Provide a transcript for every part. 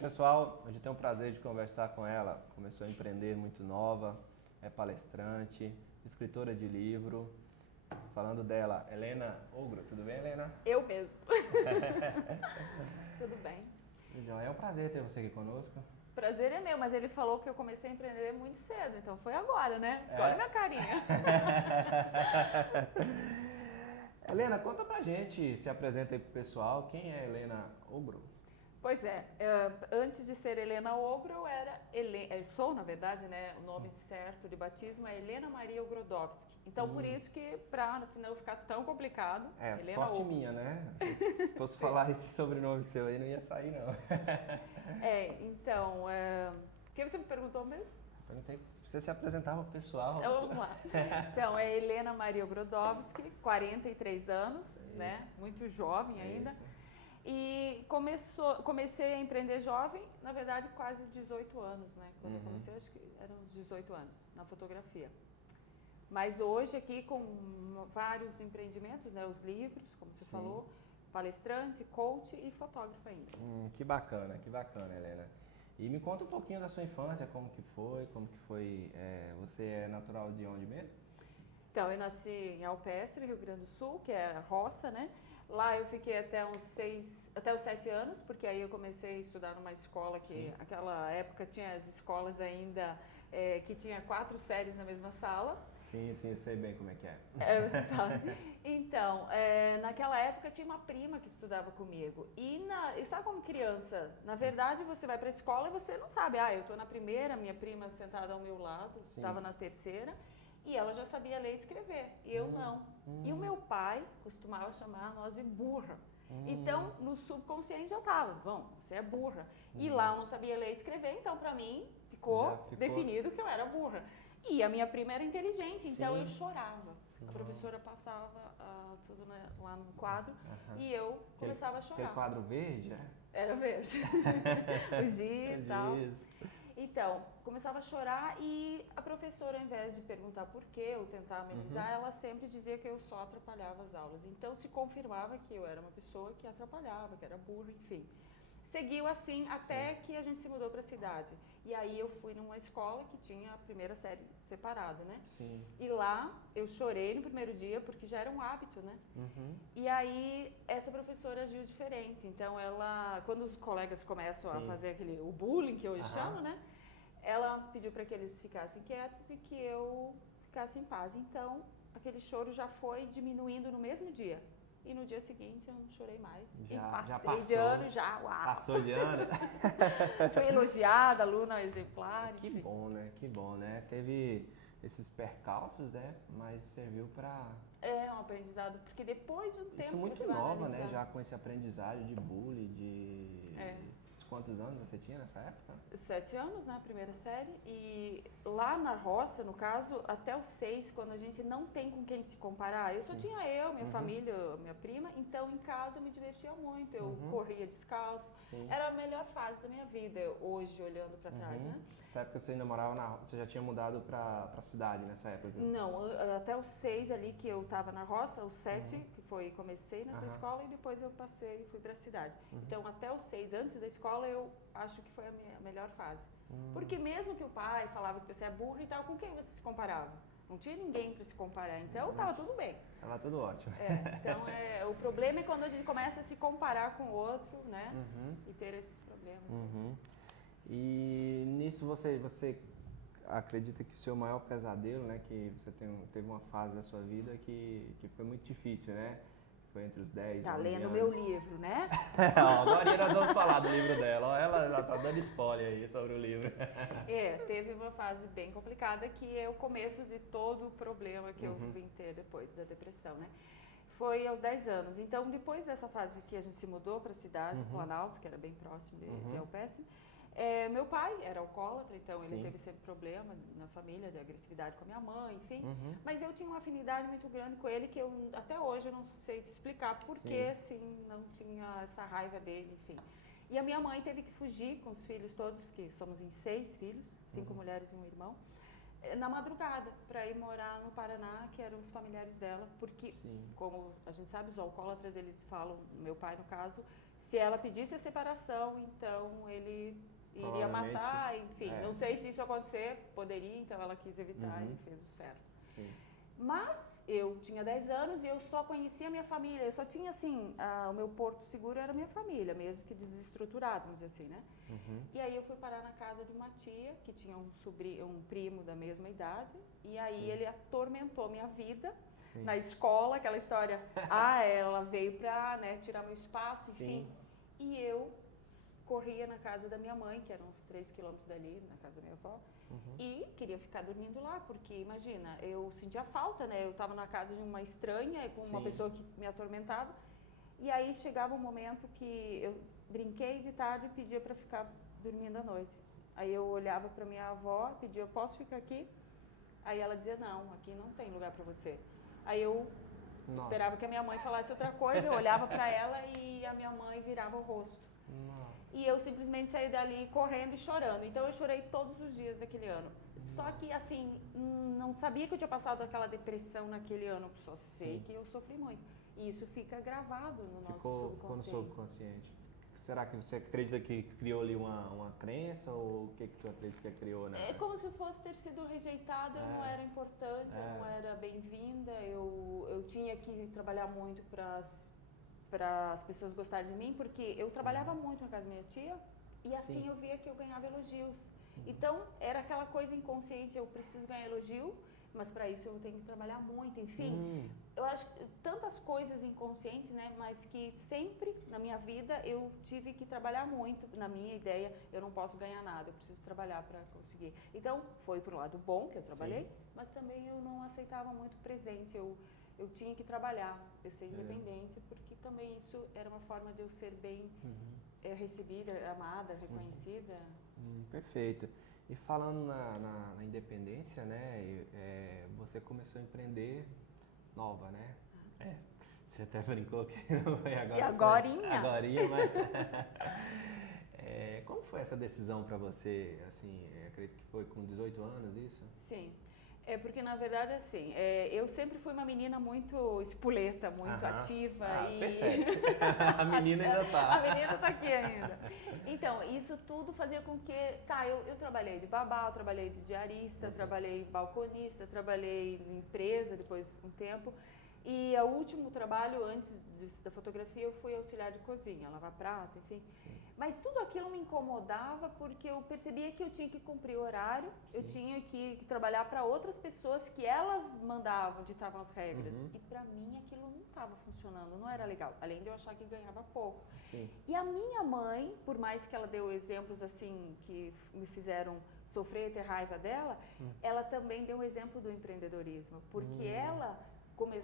pessoal, hoje eu tenho o prazer de conversar com ela. Começou a empreender muito nova, é palestrante, escritora de livro. Falando dela, Helena Ogro. Tudo bem, Helena? Eu mesmo. Tudo bem. Então, é um prazer ter você aqui conosco. Prazer é meu, mas ele falou que eu comecei a empreender muito cedo, então foi agora, né? É. Olha minha carinha. Helena, conta pra gente, se apresenta aí pro pessoal, quem é Helena Ogro? Pois é, antes de ser Helena Ogro, eu sou, na verdade, né, o nome certo de batismo é Helena Maria Ogrodowski. Então, por isso que, para no final ficar tão complicado, Helena sorte Ogro. minha, né? Se fosse falar esse sobrenome seu aí, não ia sair, não. Então, o que você me perguntou mesmo? Perguntei se você se apresentava pro pessoal. Então, vamos lá. Então, é Helena Maria Ogrodowski, 43 anos, né? Muito jovem ainda. Isso. E comecei a empreender jovem, na verdade quase 18 anos, né? Quando eu comecei, acho que eram uns 18 anos, na fotografia. Mas hoje aqui com vários empreendimentos, né? Os livros, como você falou, palestrante, coach e fotógrafo ainda. Que bacana, Helena. E me conta um pouquinho da sua infância, como que foi, você é natural de onde mesmo? Então, eu nasci em Alpestre, Rio Grande do Sul, que é a roça, né? Lá eu fiquei até os 7 anos, porque aí eu comecei a estudar numa escola que, naquela época, tinha as escolas ainda que tinha 4 séries na mesma sala. Sim, eu sei bem como é que é. Você sabe. Então, naquela época tinha uma prima que estudava comigo. E sabe como criança? Na verdade, você vai para a escola e você não sabe. Eu estou na primeira, minha prima sentada ao meu lado, estava na terceira. E ela já sabia ler e escrever, e eu não. E o meu pai costumava chamar nós de burra. Então, no subconsciente já estava, você é burra. E lá eu não sabia ler e escrever, então para mim ficou definido que eu era burra. E a minha prima era inteligente, então eu chorava. A professora passava tudo lá no quadro e eu começava a chorar. Aquele quadro verde, Era verde. Os giz e tal. Então, começava a chorar e a professora, ao invés de perguntar por quê ou tentar amenizar, ela sempre dizia que eu só atrapalhava as aulas. Então, se confirmava que eu era uma pessoa que atrapalhava, que era burra, enfim. Seguiu assim até que a gente se mudou para a cidade. E aí eu fui numa escola que tinha a primeira série separada, né? Sim. E lá eu chorei no primeiro dia porque já era um hábito, né? E aí essa professora agiu diferente. Então ela, quando os colegas começam a fazer o bullying que hoje chamam, né? Ela pediu para que eles ficassem quietos e que eu ficasse em paz. Então aquele choro já foi diminuindo no mesmo dia. E no dia seguinte eu não chorei mais. Já passei de ano, uau! Passou de ano? Fui elogiada, aluna exemplar. Que bom, né? Que bom, né? Teve esses percalços, né? Mas serviu para... É um aprendizado, porque depois de um tempo Isso muito você vai nova, né? analisar. Já com esse aprendizado de bullying, Quantos anos você tinha nessa época? 7 anos, né, primeira série, e lá na roça, no caso, até os 6, quando a gente não tem com quem se comparar, eu só tinha eu, minha família, minha prima, então em casa eu me divertia muito, eu corria descalço, era a melhor fase da minha vida, hoje olhando pra trás, né? Nessa época você ainda morava você já tinha mudado pra cidade nessa época? Não, até os 6 ali que eu tava na roça, os 7 que comecei nessa escola e depois eu passei e fui pra cidade. Então até os 6, antes da escola, eu acho que foi a minha melhor fase. Porque mesmo que o pai falava que você é burro e tal, com quem você se comparava? Não tinha ninguém para se comparar, então tava tudo bem. Tava tudo ótimo. Então o problema é quando a gente começa a se comparar com o outro, né? E ter esses problemas. E nisso você acredita que o seu maior pesadelo, né, que você teve uma fase da sua vida que foi muito difícil, né? Foi entre os 10 e 11 anos. Tá lendo o meu livro, né? Agora nós vamos falar do livro dela. Ela tá dando spoiler aí sobre o livro. Teve uma fase bem complicada que é o começo de todo o problema que eu vim ter depois da depressão, né? Foi aos 10 anos. Então, depois dessa fase que a gente se mudou para a cidade, Planalto, que era bem próximo de Alpestre, meu pai era alcoólatra, então ele teve sempre problema na família de agressividade com a minha mãe, enfim. Mas eu tinha uma afinidade muito grande com ele que eu até hoje eu não sei te explicar porque assim não tinha essa raiva dele, enfim. E a minha mãe teve que fugir com os filhos todos, que somos em 6 filhos, 5 mulheres e um irmão, na madrugada, para ir morar no Paraná, que eram os familiares dela, porque, como a gente sabe, os alcoólatras, eles falam, meu pai no caso, se ela pedisse a separação, então ele iria matar, enfim. Não sei se isso acontecer, poderia, então ela quis evitar e fez o certo. Sim. Mas eu tinha 10 anos e eu só conhecia a minha família, eu só tinha assim, o meu porto seguro era a minha família, mesmo que desestruturado, vamos dizer assim, né? E aí eu fui parar na casa de uma tia, que tinha um primo da mesma idade, e aí ele atormentou minha vida na escola, aquela história, ela veio pra, né, tirar meu espaço, enfim. E eu corria na casa da minha mãe, que eram uns 3 quilômetros dali, na casa da minha avó, e queria ficar dormindo lá, porque imagina, eu sentia falta, né? Eu estava na casa de uma estranha, com uma pessoa que me atormentava, e aí chegava um momento que eu brinquei de tarde e pedia para ficar dormindo à noite. Aí eu olhava para minha avó, pedia, eu posso ficar aqui? Aí ela dizia, não, aqui não tem lugar para você. Aí eu esperava que a minha mãe falasse outra coisa, eu olhava para ela e a minha mãe virava o rosto. E eu simplesmente saí dali correndo e chorando. Então eu chorei todos os dias daquele ano. Só que assim, não sabia que eu tinha passado aquela depressão naquele ano, só sei que eu sofri muito. E isso fica gravado no nosso subconsciente. Ficou no subconsciente. Será que você acredita que criou ali uma crença ou o que tu acredita que criou, né? É como se fosse ter sido rejeitada, eu não era importante, eu não era bem-vinda, eu tinha que trabalhar muito para as pessoas gostarem de mim, porque eu trabalhava muito na casa da minha tia e assim eu via que eu ganhava elogios. Então, era aquela coisa inconsciente, eu preciso ganhar elogio, mas para isso eu tenho que trabalhar muito, enfim. Eu acho que tantas coisas inconscientes, né, mas que sempre na minha vida eu tive que trabalhar muito. Na minha ideia, eu não posso ganhar nada, eu preciso trabalhar para conseguir. Então, foi pro lado bom que eu trabalhei, mas também eu não aceitava muito presente, eu tinha que trabalhar, eu ser independente, porque também isso era uma forma de eu ser bem recebida, amada, reconhecida. Perfeito. E falando na independência, né, você começou a empreender nova, né? Você até brincou que não foi agora. E agorinha. Agorinha, mas... como foi essa decisão para você? Assim, acredito que foi com 18 anos isso? Sim. Porque na verdade assim, eu sempre fui uma menina muito espoleta, muito ativa e... Percebe. A menina ainda tá. A menina tá aqui ainda. Então, isso tudo fazia com que... eu trabalhei de babá, eu trabalhei de diarista, trabalhei balconista, trabalhei em empresa depois de um tempo. E o último trabalho, antes da fotografia, eu fui auxiliar de cozinha, lavar prato, enfim. Mas tudo aquilo me incomodava porque eu percebia que eu tinha que cumprir o horário, eu tinha que trabalhar para outras pessoas que elas mandavam, ditavam as regras. E para mim aquilo não estava funcionando, não era legal, além de eu achar que ganhava pouco. E a minha mãe, por mais que ela deu exemplos assim que me fizeram sofrer e ter raiva dela, ela também deu um exemplo do empreendedorismo, porque ela,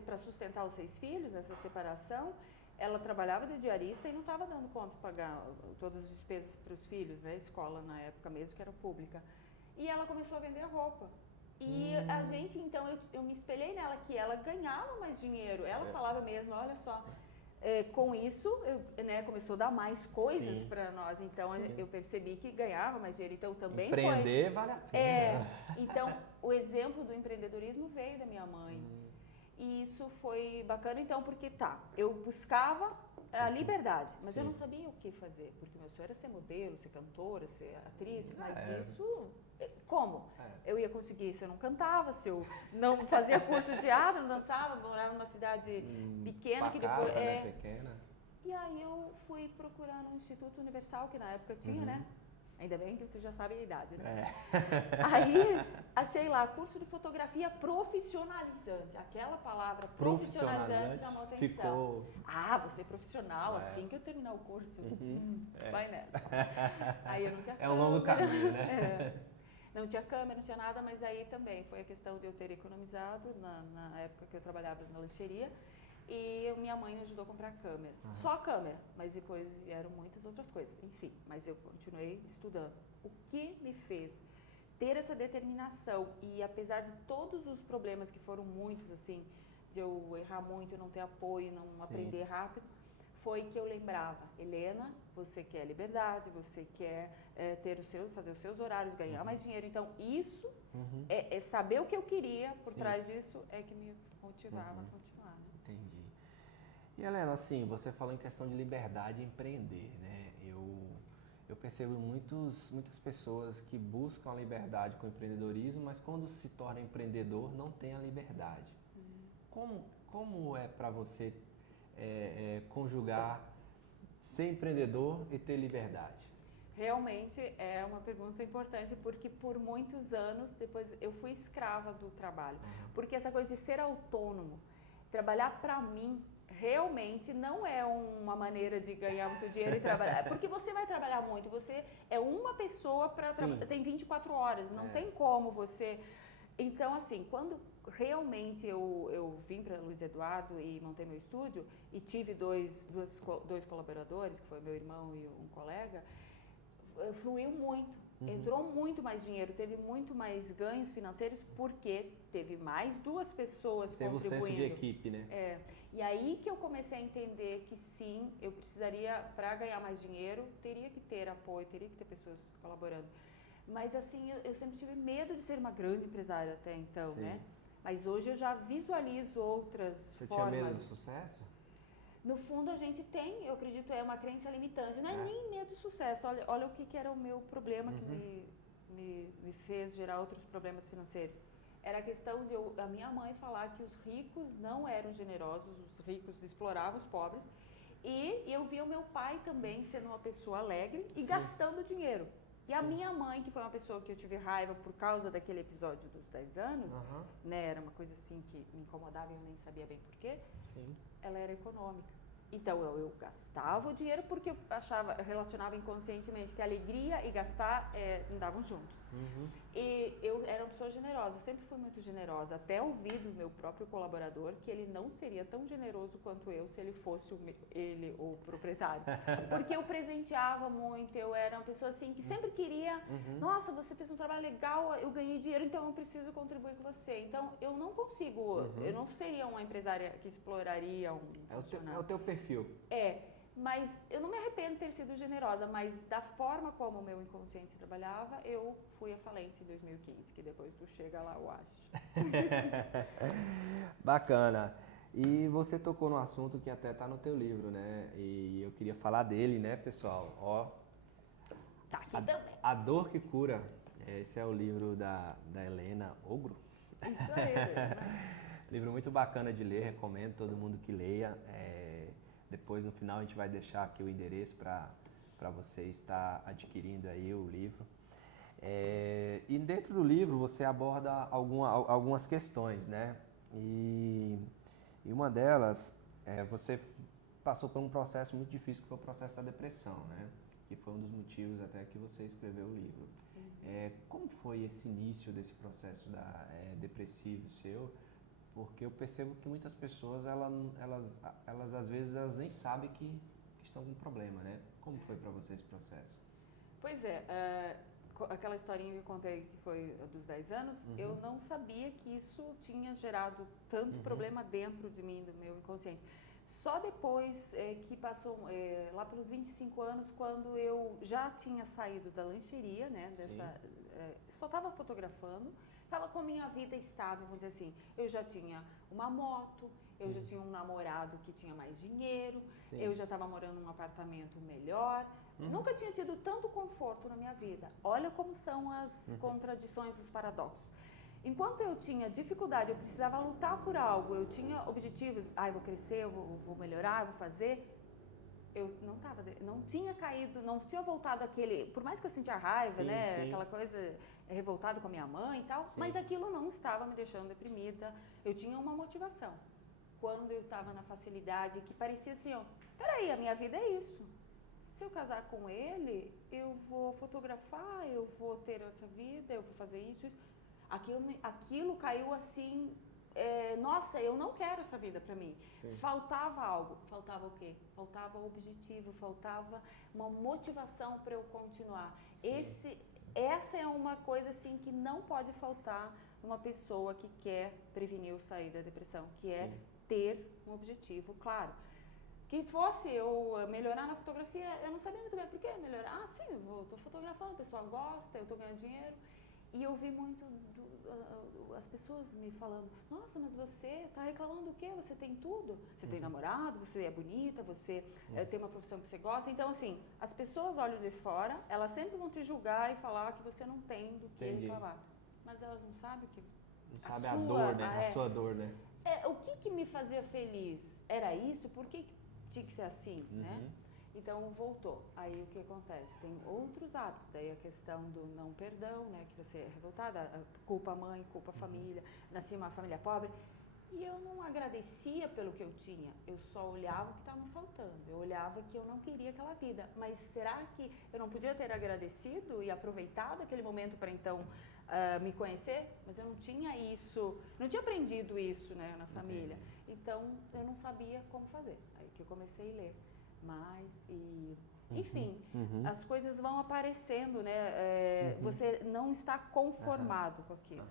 para sustentar os 6 filhos, essa separação, ela trabalhava de diarista e não estava dando conta de pagar todas as despesas para os filhos, né? Escola na época mesmo, que era pública. E ela começou a vender roupa. E a gente, então, eu me espelhei nela, que ela ganhava mais dinheiro. Ela falava mesmo, olha só, com isso, começou a dar mais coisas para nós. Então, eu percebi que ganhava mais dinheiro. Então, também empreender vale a pena. Então, o exemplo do empreendedorismo veio da minha mãe. E isso foi bacana, então, porque eu buscava a liberdade, mas eu não sabia o que fazer, porque meu sonho era ser modelo, ser cantora, ser atriz, mas isso, como? Eu ia conseguir se eu não cantava, se eu não fazia curso de teatro, não dançava, morava numa cidade pequena, que depois... pequena. E aí eu fui procurar no Instituto Universal, que na época tinha, né? Ainda bem que vocês já sabem a idade, né? Aí, achei lá, curso de fotografia profissionalizante. Aquela palavra profissionalizante chamou atenção. Ficou... você é profissional, assim que eu terminar o curso. Vai nessa. Aí eu não tinha câmera. É um longo caminho, né? Não tinha câmera, não tinha nada, mas aí também foi a questão de eu ter economizado na época que eu trabalhava na lancheria. E minha mãe me ajudou a comprar câmera. Só a câmera, mas depois vieram muitas outras coisas. Enfim, mas eu continuei estudando. O que me fez ter essa determinação e apesar de todos os problemas que foram muitos, assim, de eu errar muito, não ter apoio, não aprender rápido, foi que eu lembrava, Helena, você quer liberdade, você quer fazer os seus horários, ganhar mais dinheiro. Então, isso é saber o que eu queria por trás disso é que me motivava a continuar. Entendi. E Helena, assim, você falou em questão de liberdade e empreender, né? Eu percebo muitas pessoas que buscam a liberdade com o empreendedorismo, mas quando se torna empreendedor não tem a liberdade. Como é para você conjugar ser empreendedor e ter liberdade? Realmente é uma pergunta importante, porque por muitos anos depois eu fui escrava do trabalho. Porque essa coisa de ser autônomo, trabalhar para mim, realmente não é uma maneira de ganhar muito dinheiro e trabalhar. Porque você vai trabalhar muito, você é uma pessoa para tem 24 horas, não tem como você... Então, assim, quando realmente eu vim para Luiz Eduardo e montei meu estúdio e tive dois colaboradores, que foi meu irmão e um colega, fluiu muito, entrou muito mais dinheiro, teve muito mais ganhos financeiros porque teve mais duas pessoas contribuindo. Teve um senso de equipe, né? E aí que eu comecei a entender que sim, eu precisaria, para ganhar mais dinheiro, teria que ter apoio, teria que ter pessoas colaborando. Mas assim, eu sempre tive medo de ser uma grande empresária até então, né? Mas hoje eu já visualizo outras formas. Você tinha medo do sucesso? No fundo, a gente tem, eu acredito, é uma crença limitante. Não é nem medo do sucesso. Olha o que era o meu problema que me fez gerar outros problemas financeiros. Era a questão de a minha mãe falar que os ricos não eram generosos, os ricos exploravam os pobres. E eu via o meu pai também sendo uma pessoa alegre e gastando dinheiro. E a minha mãe, que foi uma pessoa que eu tive raiva por causa daquele episódio dos 10 anos, né, era uma coisa assim que me incomodava e eu nem sabia bem porquê, ela era econômica. Então eu gastava o dinheiro porque eu relacionava inconscientemente que alegria e gastar andavam juntos. E eu era uma pessoa generosa, eu sempre fui muito generosa, até ouvi do meu próprio colaborador que ele não seria tão generoso quanto eu se ele fosse ele o proprietário. Porque eu presenteava muito, eu era uma pessoa assim que sempre queria, nossa, você fez um trabalho legal, eu ganhei dinheiro, então eu preciso contribuir com você. Então eu não consigo, eu não seria uma empresária que exploraria um funcionário. É o teu perfil. Mas eu não me arrependo de ter sido generosa, mas da forma como o meu inconsciente trabalhava, eu fui à falência em 2015, que depois tu chega lá, eu acho. Bacana. E você tocou no assunto que até tá no teu livro, né? E eu queria falar dele, né, pessoal? Ó, tá aqui também. A Dor que Cura. Esse é o livro da Helena Ogro. Isso aí. Livro muito bacana de ler, recomendo todo mundo que leia. Depois, no final, a gente vai deixar aqui o endereço para você estar adquirindo aí o livro. E dentro do livro você aborda algumas questões, né? E uma delas, você passou por um processo muito difícil, que foi o processo da depressão, né? Que foi um dos motivos até que você escreveu o livro. Como foi esse início desse processo depressivo seu? Porque eu percebo que muitas pessoas, elas às vezes, elas nem sabem que estão com um problema, né? Como foi para você esse processo? Pois aquela historinha que eu contei, que foi dos 10 anos, eu não sabia que isso tinha gerado tanto problema dentro de mim, do meu inconsciente. Só depois que passou, lá pelos 25 anos, quando eu já tinha saído da lancheria, né? Só estava fotografando, estava com a minha vida estável, vamos dizer assim. Eu já tinha uma moto, eu já tinha um namorado que tinha mais dinheiro, eu já estava morando num apartamento melhor. Nunca tinha tido tanto conforto na minha vida. Olha como são as contradições, os paradoxos. Enquanto eu tinha dificuldade, eu precisava lutar por algo, eu tinha objetivos, eu vou crescer, eu vou melhorar, eu vou fazer. Eu não tinha caído, não tinha voltado aquele, por mais que eu sentia raiva, né, aquela coisa revoltada com a minha mãe e tal, mas aquilo não estava me deixando deprimida. Eu tinha uma motivação. Quando eu estava na facilidade, que parecia assim, peraí, a minha vida é isso. Se eu casar com ele, eu vou fotografar, eu vou ter essa vida, eu vou fazer isso. Aquilo caiu assim, nossa, eu não quero essa vida pra mim. Faltava algo. Faltava o quê? Faltava um objetivo, faltava uma motivação para eu continuar. Essa é uma coisa assim que não pode faltar numa pessoa que quer prevenir ou sair da depressão, que é ter um objetivo claro. Que fosse eu melhorar na fotografia, eu não sabia muito bem por que melhorar. Sim, eu estou fotografando, o pessoal gosta, eu estou ganhando dinheiro. E eu vi muito as pessoas me falando, nossa, mas você está reclamando do quê? Você tem tudo? Você tem namorado, você é bonita, você tem uma profissão que você gosta. Então, assim, as pessoas olham de fora, elas sempre vão te julgar e falar que você não tem do que reclamar. Mas elas não sabem o que... Não sabe a dor, né? A sua dor, né? O que me fazia feliz? Era isso? Por que tinha que ser assim, né? Então, voltou. Aí, o que acontece? Tem outros hábitos. Daí, a questão do não perdão, né? Que você é revoltada, culpa a mãe, culpa a família, nasci em uma família pobre. E eu não agradecia pelo que eu tinha. Eu só olhava o que estava me faltando. Eu olhava que eu não queria aquela vida. Mas será que eu não podia ter agradecido e aproveitado aquele momento para, então, me conhecer? Mas eu não tinha isso, não tinha aprendido isso, né, na família. Então, eu não sabia como fazer. Aí que eu comecei a ler mais e... Enfim, as coisas vão aparecendo, né? Você não está conformado com aquilo.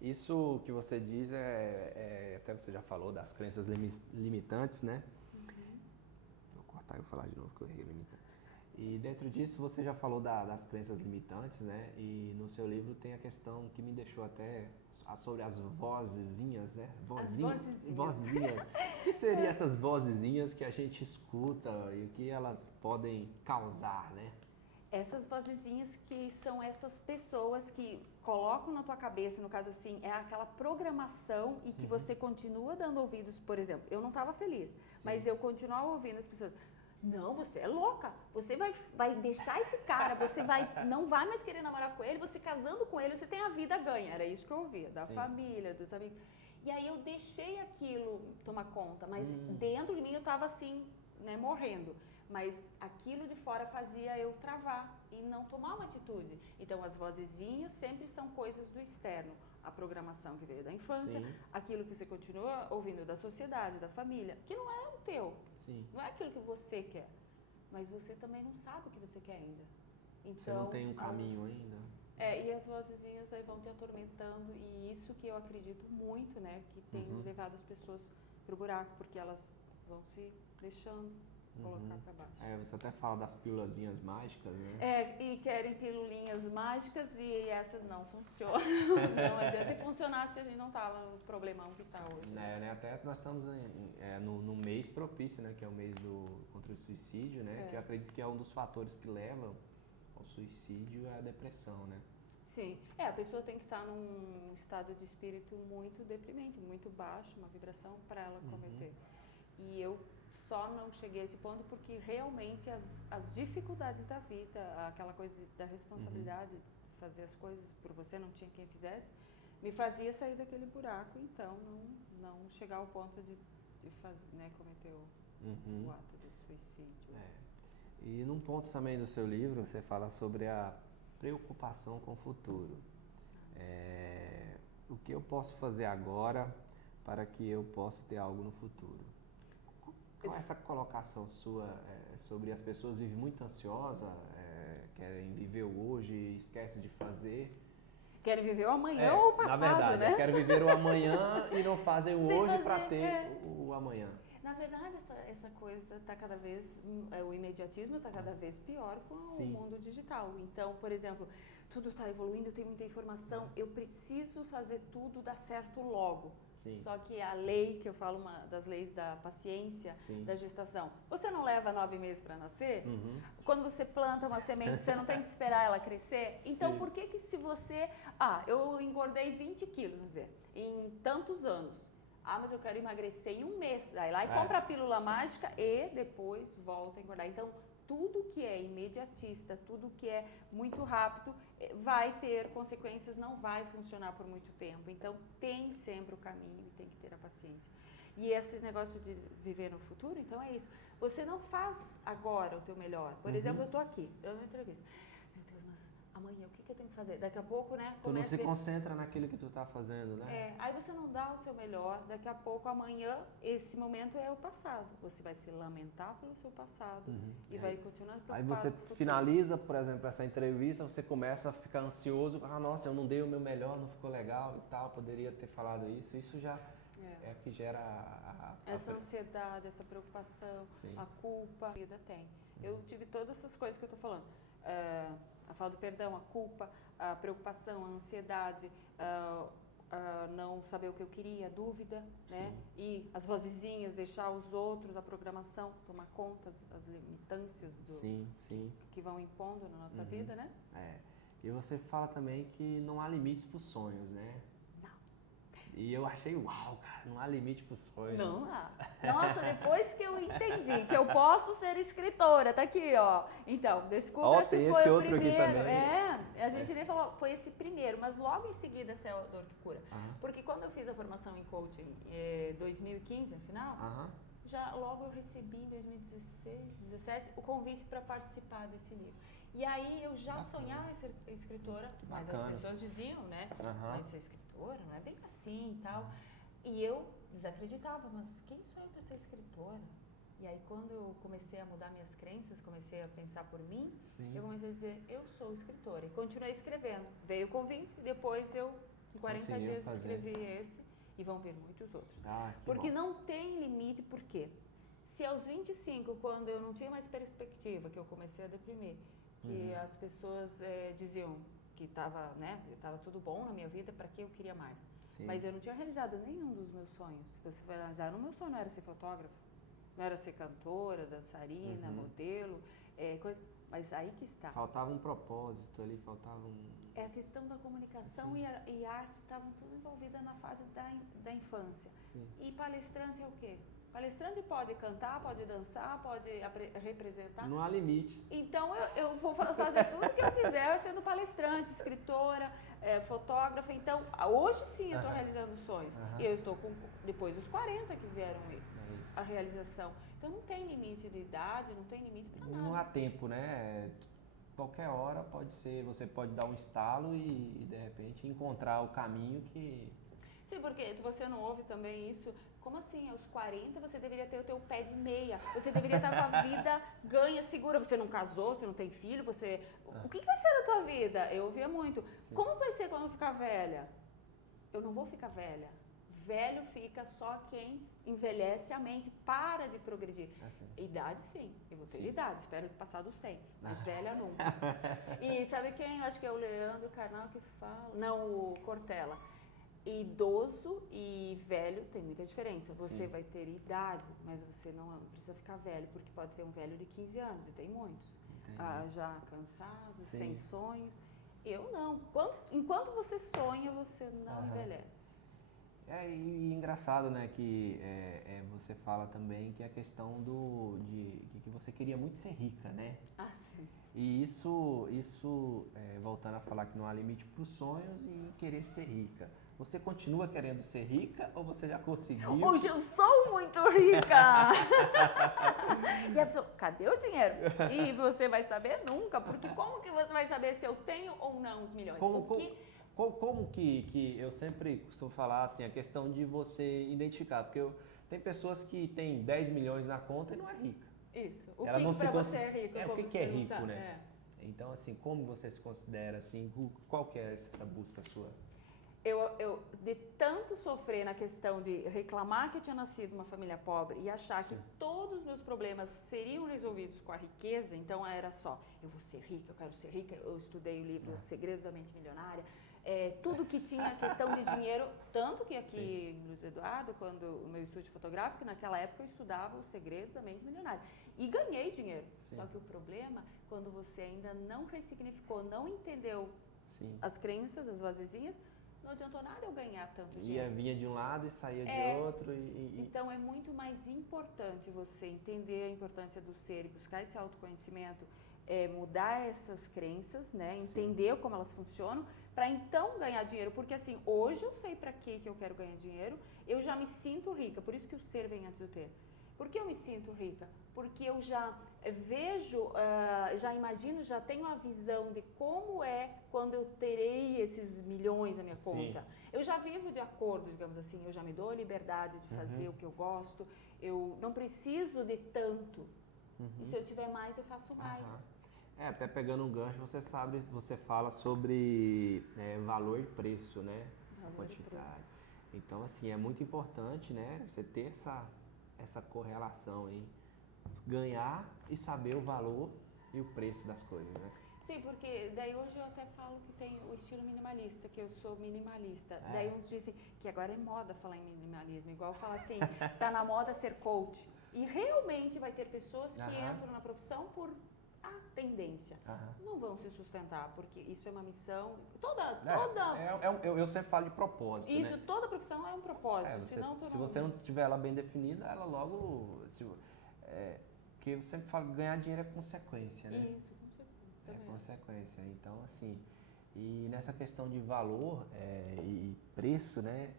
Isso que você diz até você já falou das crenças limitantes, né? Vou cortar e vou falar de novo que eu errei limitante. E dentro disso você já falou das crenças limitantes, né? E no seu livro tem a questão que me deixou até sobre as vozezinhas, né? Vozinhas. O que seriam essas vozezinhas que a gente escuta e o que elas podem causar, né? Essas vozezinhas que são essas pessoas que colocam na tua cabeça, no caso assim, é aquela programação e que você continua dando ouvidos, por exemplo, eu não estava feliz, mas eu continuava ouvindo as pessoas, não, você é louca, você vai deixar esse cara, você não vai mais querer namorar com ele, você casando com ele, você tem a vida ganha, era isso que eu ouvia, da família, dos amigos. E aí eu deixei aquilo tomar conta, mas dentro de mim eu estava assim, né, morrendo. Mas aquilo de fora fazia eu travar e não tomar uma atitude. Então, as vozezinhas sempre são coisas do externo. A programação que veio da infância, aquilo que você continua ouvindo da sociedade, da família, que não é o teu. Não é aquilo que você quer. Mas você também não sabe o que você quer ainda. Então, você não tem um caminho ainda? E as vozezinhas aí vão te atormentando. E isso que eu acredito muito, né? Que tem levado as pessoas pro buraco, porque elas vão se deixando colocar para baixo. Você até fala das pílulazinhas mágicas, né? E querem pilulinhas mágicas e essas não funcionam. Não adianta. Se funcionasse, a gente não tava no problemão que tá hoje. Né? Até nós estamos no mês propício, né? Que é o mês contra o suicídio, né? Que eu acredito que é um dos fatores que levam ao suicídio é a depressão, né? Sim. A pessoa tem que estar num estado de espírito muito deprimente, muito baixo, uma vibração para ela cometer. E eu só não cheguei a esse ponto porque realmente as dificuldades da vida, aquela coisa da responsabilidade de fazer as coisas por você, não tinha quem fizesse, me fazia sair daquele buraco, então não chegar ao ponto de fazer, né, cometer o ato do suicídio. E num ponto também do seu livro, você fala sobre a preocupação com o futuro. O que eu posso fazer agora para que eu possa ter algo no futuro? Qual é essa colocação sua sobre as pessoas vivem muito ansiosas, querem viver o hoje e esquecem de fazer? Querem viver o amanhã ou o passado, na verdade, né? Querem viver o amanhã e não fazem o hoje para ter o amanhã. Na verdade, essa coisa está cada vez, o imediatismo está cada vez pior com o mundo digital. Então, por exemplo, tudo está evoluindo, tem muita informação, eu preciso fazer tudo dar certo logo. Só que a lei, que eu falo, uma das leis da paciência, da gestação, você não leva 9 meses para nascer? Quando você planta uma semente, você não tem que esperar ela crescer? Então, por que se você... eu engordei 20 quilos, vamos dizer, em tantos anos. Mas eu quero emagrecer em um mês. Aí lá e compra a pílula mágica e depois volta a engordar. Então, tudo que é imediatista, tudo que é muito rápido, vai ter consequências, não vai funcionar por muito tempo. Então, tem sempre o caminho e tem que ter a paciência. E esse negócio de viver no futuro, então é isso. Você não faz agora o teu melhor. Por exemplo, eu estou aqui, dando uma entrevista. Meu Deus, mas amanhã o que eu tenho que fazer? Daqui a pouco, né? Tu não se concentra naquilo que tu tá fazendo, né? Aí você não dá o seu melhor, daqui a pouco, amanhã, esse momento é o passado. Você vai se lamentar pelo seu passado e vai continuar preocupado. Aí você finaliza, por exemplo, essa entrevista, você começa a ficar ansioso, nossa, eu não dei o meu melhor, não ficou legal e tal, poderia ter falado isso. Isso já é o que gera essa ansiedade, essa preocupação, a culpa, a vida tem. Eu tive todas essas coisas que eu tô falando. A falta de perdão, a culpa, a preocupação, a ansiedade, não saber o que eu queria, a dúvida, né? E as vozezinhas, deixar os outros, a programação, tomar conta, as limitâncias que vão impondo na nossa vida, né? E você fala também que não há limites para os sonhos, né? E eu achei, uau, cara, não há limite para os sonhos. Não há. Nossa, depois que eu entendi que eu posso ser escritora, tá aqui, ó. Então, desculpa se foi o primeiro. A gente nem falou, foi esse primeiro, mas logo em seguida saiu a Dor que Cura. Porque quando eu fiz a formação em coaching em 2015, no final, já logo eu recebi em 2016, 2017, o convite para participar desse livro. E aí eu já sonhava em ser escritora, mas as pessoas diziam, né, mas ser escritora não é bem assim e tal. E eu desacreditava, mas quem sonha para ser escritora? E aí quando eu comecei a mudar minhas crenças, comecei a pensar por mim, eu comecei a dizer, eu sou escritora. E continuei escrevendo. Veio o convite e depois eu, em 40 dias, escrevi esse e vão vir muitos outros. Porque não tem limite, por quê? Se aos 25, quando eu não tinha mais perspectiva, que eu comecei a deprimir, que as pessoas diziam que estava, né, estava tudo bom na minha vida, para que eu queria mais? Mas eu não tinha realizado nenhum dos meus sonhos. Se você for analisar, o meu sonho não era ser fotógrafa, não era ser cantora, dançarina, modelo, mas aí que está. Faltava um propósito ali, faltava um... A questão da comunicação e a arte estavam tudo envolvidas na fase da infância. E palestrante é o quê? Palestrante pode cantar, pode dançar, pode representar. Não há limite. Então eu vou fazer tudo que eu quiser sendo palestrante, escritora, fotógrafa. Então hoje sim eu estou realizando sonhos. E eu estou depois dos 40 que vieram a realização. Então não tem limite de idade, não tem limite para nada. Não há tempo, né? Qualquer hora pode ser, você pode dar um estalo e de repente encontrar o caminho que... Sim, porque você não ouve também isso. Como assim, aos 40 você deveria ter o teu pé de meia, você deveria estar com a vida ganha, segura, você não casou, você não tem filho, você... O que vai ser da tua vida? Eu ouvia muito. Como vai ser quando eu ficar velha? Eu não vou ficar velha. Velho fica só quem envelhece a mente, para de progredir. Idade sim, eu vou ter idade, espero passar dos 100, mas velha nunca. E sabe quem? Acho que é o Leandro Carnal que fala, não, o Cortella. Idoso e velho tem muita diferença. Você vai ter idade, mas você não precisa ficar velho, porque pode ter um velho de 15 anos, e tem muitos. Já cansado, sem sonhos. Eu não. Enquanto você sonha, você não envelhece. E engraçado, né, que você fala também que a questão de que você queria muito ser rica, né? Sim. E isso voltando a falar que não há limite para os sonhos e querer ser rica. Você continua querendo ser rica ou você já conseguiu? Hoje eu sou muito rica! E a pessoa, cadê o dinheiro? E você vai saber nunca, porque como que você vai saber se eu tenho ou não os milhões? Como que eu sempre costumo falar assim, a questão de você identificar, porque tem pessoas que têm 10 milhões na conta e não é rica. Isso. Ela que para você é rico? O que é rico, né? Então, assim, como você se considera, assim, qual que é essa busca sua? Eu de tanto sofrer na questão de reclamar que eu tinha nascido numa família pobre e achar que todos os meus problemas seriam resolvidos com a riqueza, então era só, eu vou ser rica, eu quero ser rica, eu estudei o livro Os Segredos da Mente Milionária, tudo que tinha questão de dinheiro, tanto que aqui em Luiz Eduardo, quando o meu estúdio fotográfico, naquela época eu estudava Os Segredos da Mente Milionária e ganhei dinheiro, só que o problema, quando você ainda não ressignificou, não entendeu as crenças, as vozezinhas, não adiantou nada eu ganhar tanto dinheiro. Vinha de um lado e saía de outro. Então é muito mais importante você entender a importância do ser e buscar esse autoconhecimento, mudar essas crenças, né? Entender como elas funcionam, para então ganhar dinheiro. Porque assim, hoje eu sei para que eu quero ganhar dinheiro, eu já me sinto rica, por isso que o ser vem antes do ter. Por que eu me sinto rica? Porque eu já vejo, já imagino, já tenho a visão de como é quando eu terei esses milhões na minha conta. Eu já vivo de acordo, digamos assim, eu já me dou a liberdade de fazer o que eu gosto, eu não preciso de tanto. E se eu tiver mais, eu faço mais. Até pegando um gancho, você fala sobre valor e preço, né? Quantidade. Então, assim, é muito importante, né? Você ter essa correlação aí, ganhar e saber o valor e o preço das coisas, né? Sim, porque daí hoje eu até falo que tem o estilo minimalista, que eu sou minimalista. Daí uns dizem que agora é moda falar em minimalismo, igual fala assim, tá na moda ser coach. E realmente vai ter pessoas que entram na profissão por a tendência. Não vão se sustentar, porque isso é uma missão. Eu sempre falo de propósito. Isso, né? toda profissão é um propósito. Se você não tiver ela bem definida, ela logo. Porque eu sempre falo que ganhar dinheiro é consequência, né? Isso, com certeza. É consequência. Então, assim, e nessa questão de valor e preço, né?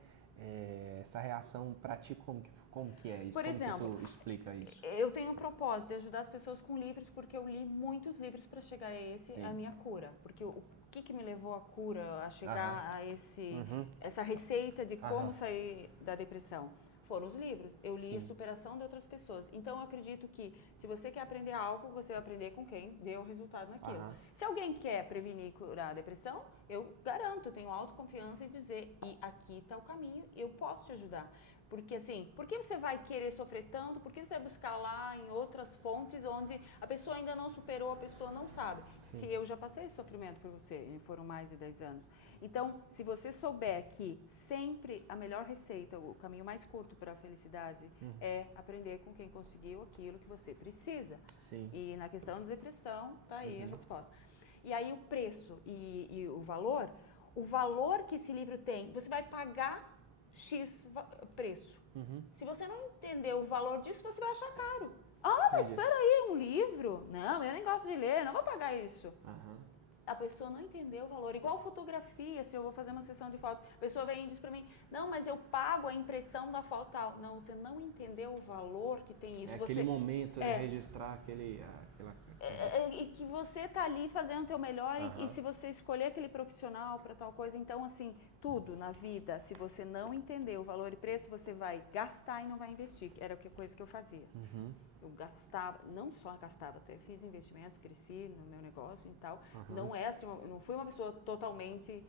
Essa reação pra ti, como que é isso? Por exemplo, que tu explica isso? Eu tenho um propósito de ajudar as pessoas com livros, porque eu li muitos livros para chegar a minha cura. Porque o que me levou à cura, a chegar a essa receita de como sair da depressão? Foram os livros. Eu li a superação de outras pessoas. Então, eu acredito que se você quer aprender algo, você vai aprender com quem deu resultado naquilo. Se alguém quer prevenir e curar a depressão, eu garanto, eu tenho autoconfiança em dizer, e aqui está o caminho, eu posso te ajudar. Porque assim, por que você vai querer sofrer tanto? Por que você vai buscar lá em outras fontes onde a pessoa ainda não superou, a pessoa não sabe? Se eu já passei esse sofrimento por você, e foram mais de 10 anos. Então, se você souber que sempre a melhor receita, o caminho mais curto para a felicidade é aprender com quem conseguiu aquilo que você precisa. E na questão da depressão, tá aí a resposta. E aí o preço e o valor que esse livro tem, você vai pagar X preço. Se você não entender o valor disso, você vai achar caro. Mas espera aí, um livro? Não, eu nem gosto de ler, não vou pagar isso. A pessoa não entendeu o valor. Igual fotografia, se eu vou fazer uma sessão de foto, a pessoa vem e diz pra mim, não, mas eu pago a impressão da foto tal. Não, você não entendeu o valor que tem isso. Aquele momento de registrar aquela... E que você tá ali fazendo o teu melhor e se você escolher aquele profissional para tal coisa, então assim, tudo na vida, se você não entender o valor e preço, você vai gastar e não vai investir. Era a coisa que eu fazia. Eu gastava, não só gastava, até fiz investimentos, cresci no meu negócio e tal. Não é assim, eu não fui uma pessoa totalmente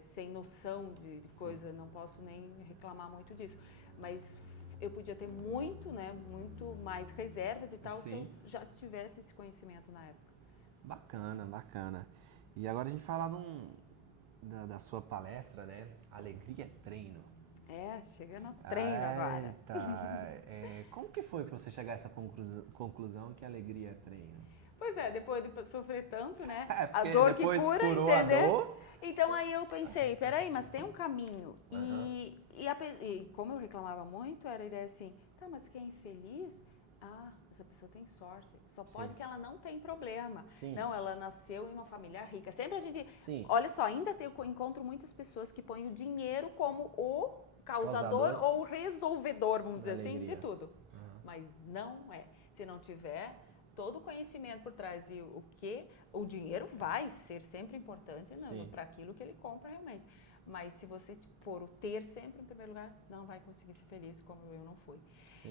sem noção de coisa, não posso nem reclamar muito disso. Mas eu podia ter muito mais reservas e tal, se eu já tivesse esse conhecimento na época. Bacana, bacana. E agora a gente fala da sua palestra, né? Alegria é treino. Chega no treino agora. Como que foi para você chegar a essa conclusão que alegria é treino? Pois é, depois de sofrer tanto, né? A dor que cura, entendeu? Então aí eu pensei, peraí, mas tem um caminho. E como eu reclamava muito, era a ideia assim, tá, mas quem é feliz, essa pessoa tem sorte. Só pode que ela não tem problema. Não, ela nasceu em uma família rica. Sempre a gente, olha só, ainda eu encontro muitas pessoas que põem o dinheiro como o causador ou o resolvedor, vamos dizer assim, de tudo. Mas não é. Se não tiver todo o conhecimento por trás e o dinheiro vai ser sempre importante para aquilo que ele compra realmente. Mas se você pôr o ter sempre em primeiro lugar, não vai conseguir ser feliz como eu não fui.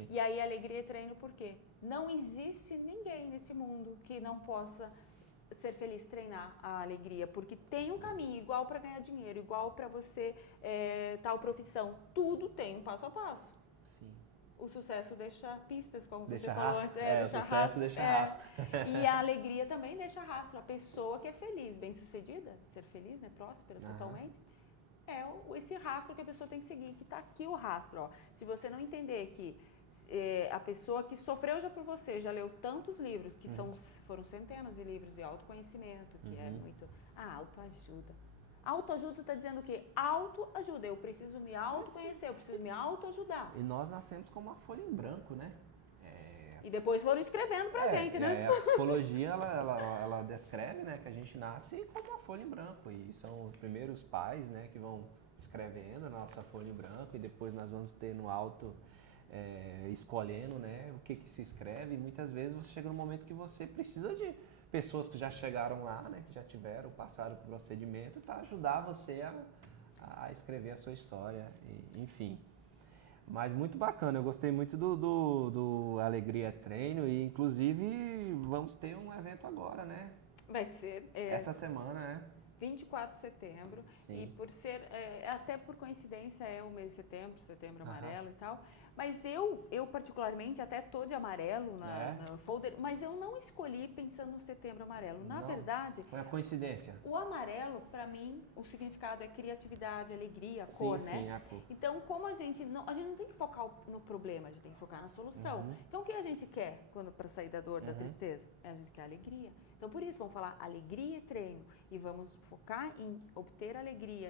E aí a alegria é treino por quê? Não existe ninguém nesse mundo que não possa ser feliz, treinar a alegria, porque tem um caminho igual para ganhar dinheiro, igual para você tal profissão, tudo tem um passo a passo. O sucesso deixa pistas, como você falou antes. O sucesso deixa rastro. E a alegria também deixa rastro. A pessoa que é feliz, bem-sucedida, ser feliz, né, próspera totalmente, esse rastro que a pessoa tem que seguir, que está aqui o rastro. Ó. Se você não entender que a pessoa que sofreu já por você, já leu tantos livros, que foram centenas de livros de autoconhecimento, que é muito autoajuda. Autoajuda está dizendo o quê? Autoajuda. Eu preciso me autoconhecer, eu preciso me autoajudar. E nós nascemos com uma folha em branco, né? E depois foram escrevendo pra gente, né? A psicologia, ela descreve, né, que a gente nasce com uma folha em branco. E são os primeiros pais, né, que vão escrevendo a nossa folha em branco. E depois nós vamos ter no alto, escolhendo, né, o que se escreve. E muitas vezes você chega num momento que você precisa de pessoas que já chegaram lá, né, que já passaram por procedimento, para ajudar você a escrever a sua história, enfim. Mas muito bacana, eu gostei muito do Alegria Treino e inclusive vamos ter um evento agora, né? Vai ser... essa semana, né? 24 de setembro. E por ser, até por coincidência é o mês de setembro amarelo e tal, Mas eu particularmente até tô de amarelo no folder, mas eu não escolhi pensando no Setembro Amarelo. Na verdade... Foi a coincidência. O amarelo, para mim, o significado é criatividade, alegria, a cor, né? Sim, a cor. Então, como a gente não tem que focar no problema, a gente tem que focar na solução. Então, o que a gente quer para sair da dor, da tristeza? A gente quer alegria. Então, por isso, vamos falar alegria e treino. E vamos focar em obter alegria,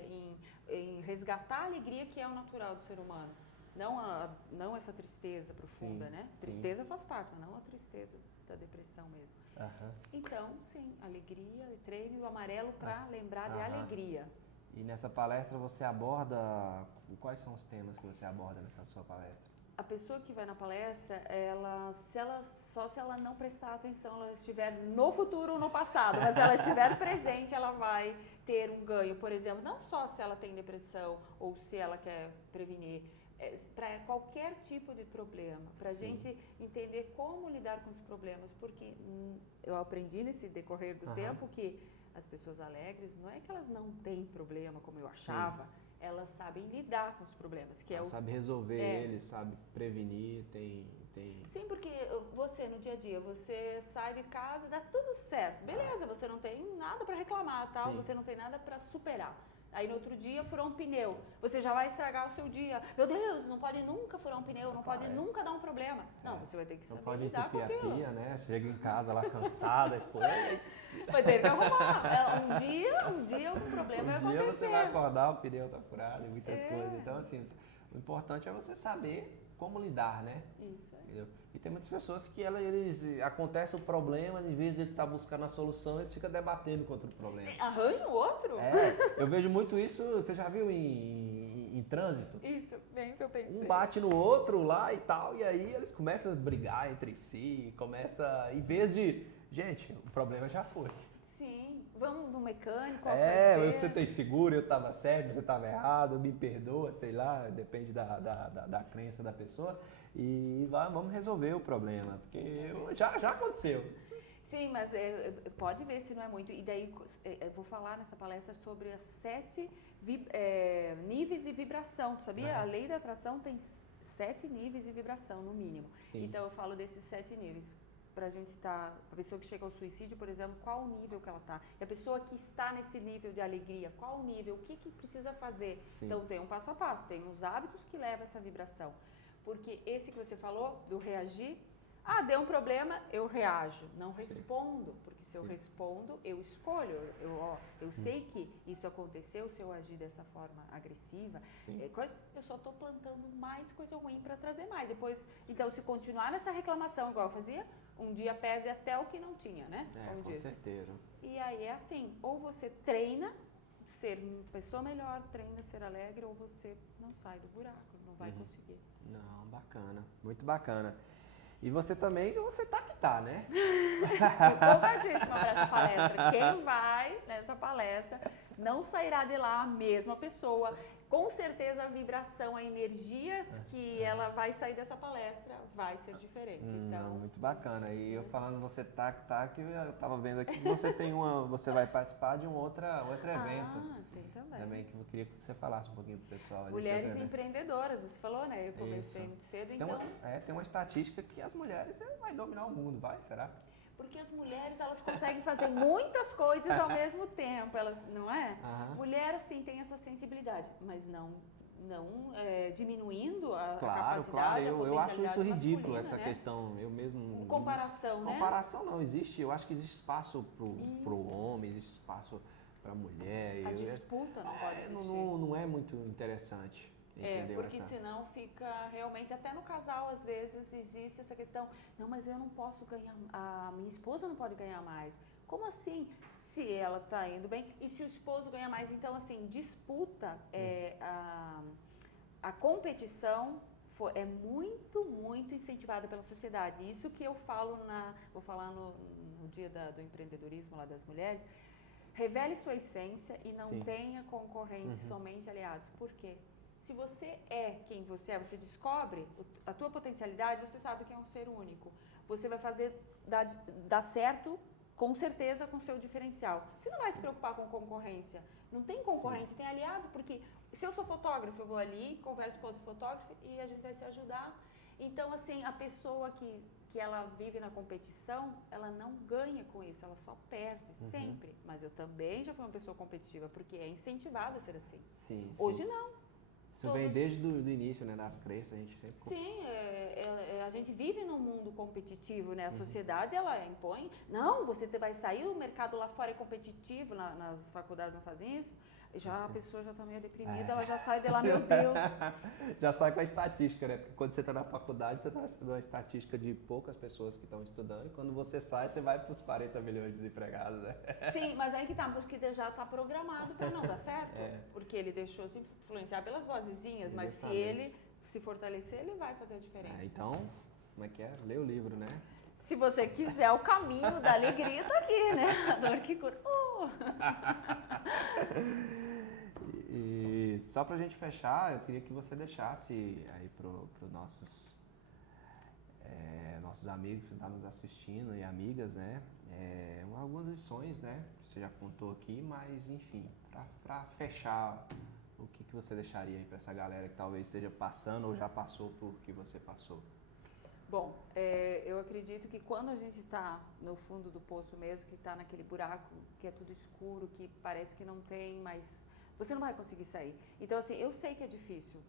em resgatar a alegria que é o natural do ser humano. Não essa tristeza profunda, né? Tristeza faz parte, mas não a tristeza da depressão mesmo. Então, sim, alegria, treino e o amarelo para lembrar de alegria. E nessa palestra você aborda, quais são os temas que você aborda nessa sua palestra? A pessoa que vai na palestra, só se ela não prestar atenção, ela estiver no futuro ou no passado, mas se ela estiver presente, ela vai ter um ganho. Por exemplo, não só se ela tem depressão ou se ela quer prevenir, para qualquer tipo de problema, para a gente entender como lidar com os problemas, porque eu aprendi nesse decorrer do tempo que as pessoas alegres, não é que elas não têm problema, como eu achava, elas sabem lidar com os problemas. Sabe resolver eles, sabe prevenir, tem... Sim, porque você no dia a dia, você sai de casa e dá tudo certo, beleza, você não tem nada para reclamar, tal, você não tem nada para superar. Aí no outro dia furou um pneu, você já vai estragar o seu dia. Meu Deus, não pode nunca furar um pneu, não pode nunca dar um problema. Não, você vai ter que saber lidar com aquilo. Não pode entupir a pia, né? Chega em casa lá cansada, escolhe. Vai ter que arrumar. Um dia algum problema vai acontecer. Um dia você vai acordar, o pneu tá furado e muitas coisas. Então, assim, o importante é você saber como lidar, né? Isso, entendeu? E tem muitas pessoas que acontece o problema, em vez de estar buscando a solução, eles ficam debatendo contra o problema. Arranja um outro? Eu vejo muito isso, você já viu em trânsito? Isso, bem que eu pensei. Um bate no outro lá e tal, e aí eles começam a brigar entre si, em vez de, gente, o problema já foi. Sim, vamos no mecânico, você tem seguro, eu estava certo, você estava errado, me perdoa, sei lá, depende da crença da pessoa. E vamos resolver o problema, porque já aconteceu. Sim, mas pode ver se não é muito. E daí eu vou falar nessa palestra sobre as 7 níveis de vibração. Tu sabia? A lei da atração tem 7 níveis de vibração, no mínimo. Sim. Então eu falo desses 7 níveis. Pra gente a pessoa que chega ao suicídio, por exemplo, qual o nível que ela tá? E a pessoa que está nesse nível de alegria, qual o nível? O que precisa fazer? Sim. Então tem um passo a passo, tem os hábitos que levam a essa vibração. Porque esse que você falou, do reagir, deu um problema, eu reajo, não respondo, porque se eu respondo, eu escolho, eu sei que isso aconteceu, se eu agir dessa forma agressiva, eu só estou plantando mais coisa ruim para trazer mais. Depois, então, se continuar nessa reclamação igual eu fazia, um dia perde até o que não tinha, né? Com certeza. E aí é assim, ou você treina ser uma pessoa melhor, treina ser alegre, ou você não sai do buraco, não vai conseguir. Não, bacana, muito bacana. E você também, você tá que tá, né? Empolgadíssima para essa palestra. Quem vai nessa palestra não sairá de lá a mesma pessoa. Com certeza a vibração, a energia que ela vai sair dessa palestra vai ser diferente. Então, muito bacana. E eu falando você tá que eu tava vendo aqui que você vai participar de um outro evento. Tem também. Que eu queria que você falasse um pouquinho pro pessoal. Mulheres empreendedoras, você falou, né? Eu comecei muito cedo, então... Tem uma estatística que as mulheres vai dominar o mundo, será? Porque as mulheres, elas conseguem fazer muitas coisas ao mesmo tempo, elas, não é? Mulher, assim, tem essa sensibilidade, mas não diminuindo a capacidade, a potencialidade eu acho isso ridículo, essa né? questão, eu mesmo... Comparação, né? Comparação não existe, eu acho que existe espaço pro homem, existe espaço pra mulher. A disputa não pode existir. Não é muito interessante. Porque senão fica realmente, até no casal às vezes existe essa questão, não, mas eu não posso ganhar, a minha esposa não pode ganhar mais. Como assim? Se ela está indo bem e se o esposo ganha mais, então assim, disputa, a competição é muito, muito incentivada pela sociedade. Isso que eu falo vou falar no dia do empreendedorismo lá das mulheres, revele sua essência e não tenha concorrentes, somente aliados. Por quê? Se você é quem você é, você descobre a tua potencialidade, você sabe que é um ser único. Você vai fazer dar certo com certeza com seu diferencial. Você não vai se preocupar com concorrência. Não tem concorrente, tem aliado, porque se eu sou fotógrafo, eu vou ali, converso com outro fotógrafo e a gente vai se ajudar. Então, assim, a pessoa que ela vive na competição, ela não ganha com isso, ela só perde, sempre. Mas eu também já fui uma pessoa competitiva, porque é incentivado a ser assim. Sim, Hoje não. Isso vem desde o início, né, das crenças, a gente sempre... Sim, a gente vive num mundo competitivo, né? A sociedade, ela impõe... Não, você vai sair, o mercado lá fora é competitivo, nas faculdades não fazem isso. Já a pessoa já está meio deprimida, ela já sai de lá, meu Deus. Já sai com a estatística, né? Porque quando você está na faculdade, você está estudando uma estatística de poucas pessoas que estão estudando. E quando você sai, você vai para os 40 milhões de desempregados, né? Sim, mas aí que tá, porque já está programado para não dar certo. Porque ele deixou se influenciar pelas vozinhas, mas se ele se fortalecer, ele vai fazer a diferença. Então, como é que é? Lê o livro, né? Se você quiser o caminho da alegria, tá aqui, né? A dor que cura. E só pra gente fechar, eu queria que você deixasse aí pros nossos amigos que estão nos assistindo e amigas, né? Algumas lições, né? Você já contou aqui, mas enfim, pra fechar, o que você deixaria aí pra essa galera que talvez esteja passando ou já passou por que você passou? Bom, eu acredito que quando a gente está no fundo do poço mesmo, que está naquele buraco que é tudo escuro, que parece que não tem mais... Você não vai conseguir sair. Então, assim, eu sei que é difícil.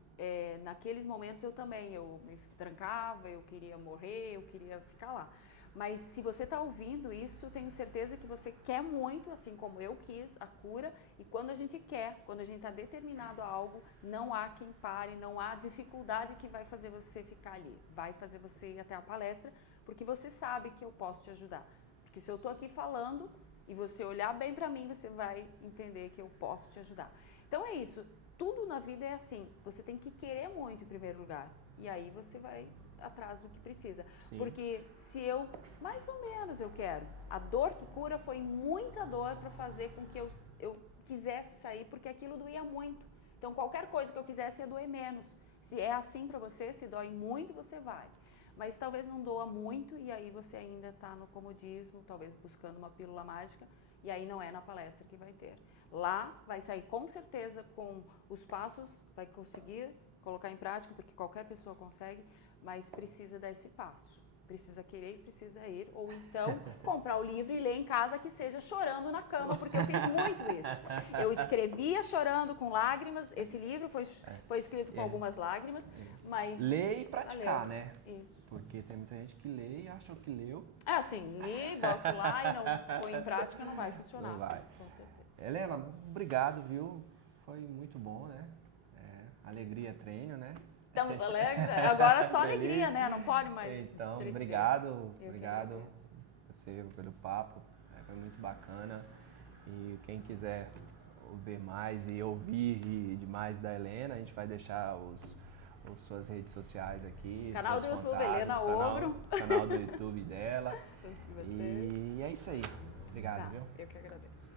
Naqueles momentos eu também, eu me trancava, eu queria morrer, eu queria ficar lá. Mas se você está ouvindo isso, tenho certeza que você quer muito, assim como eu quis, a cura. E quando a gente quer, quando a gente está determinado a algo, não há quem pare, não há dificuldade que vai fazer você ficar ali. Vai fazer você ir até a palestra, porque você sabe que eu posso te ajudar. Porque se eu estou aqui falando e você olhar bem para mim, você vai entender que eu posso te ajudar. Então é isso. Tudo na vida é assim. Você tem que querer muito em primeiro lugar. E aí você vai atrás do que precisa. Sim. Porque se eu, mais ou menos eu quero, a dor que cura foi muita dor para fazer com que eu quisesse sair, porque aquilo doía muito. Então qualquer coisa que eu fizesse ia doer menos. Se é assim para você, se dói muito, você vai. Mas talvez não doa muito e aí você ainda está no comodismo, talvez buscando uma pílula mágica, e aí não é na palestra que vai ter. Lá vai sair com certeza com os passos, vai conseguir colocar em prática, porque qualquer pessoa consegue, mas precisa dar esse passo. Precisa querer e precisa ir, ou então comprar o livro e ler em casa, que seja chorando na cama, porque eu fiz muito isso. Eu escrevia chorando com lágrimas, esse livro foi escrito com algumas lágrimas, mas... Ler e praticar, né? Isso. Porque tem muita gente que lê e acha que leu. Assim, lê, bota lá e não põe em prática, não vai funcionar. Não vai. Com certeza. Helena, obrigado, viu? Foi muito bom, né? Alegria treino, né? Estamos alegres? Agora só alegria, né? Não pode mais. Então, tristeza. obrigado você pelo papo, foi muito bacana. E quem quiser ver mais e ouvir mais da Helena, a gente vai deixar as suas redes sociais aqui. Canal do YouTube, Helena Obro. Canal do YouTube dela. E é isso aí. Obrigado, viu? Eu que agradeço.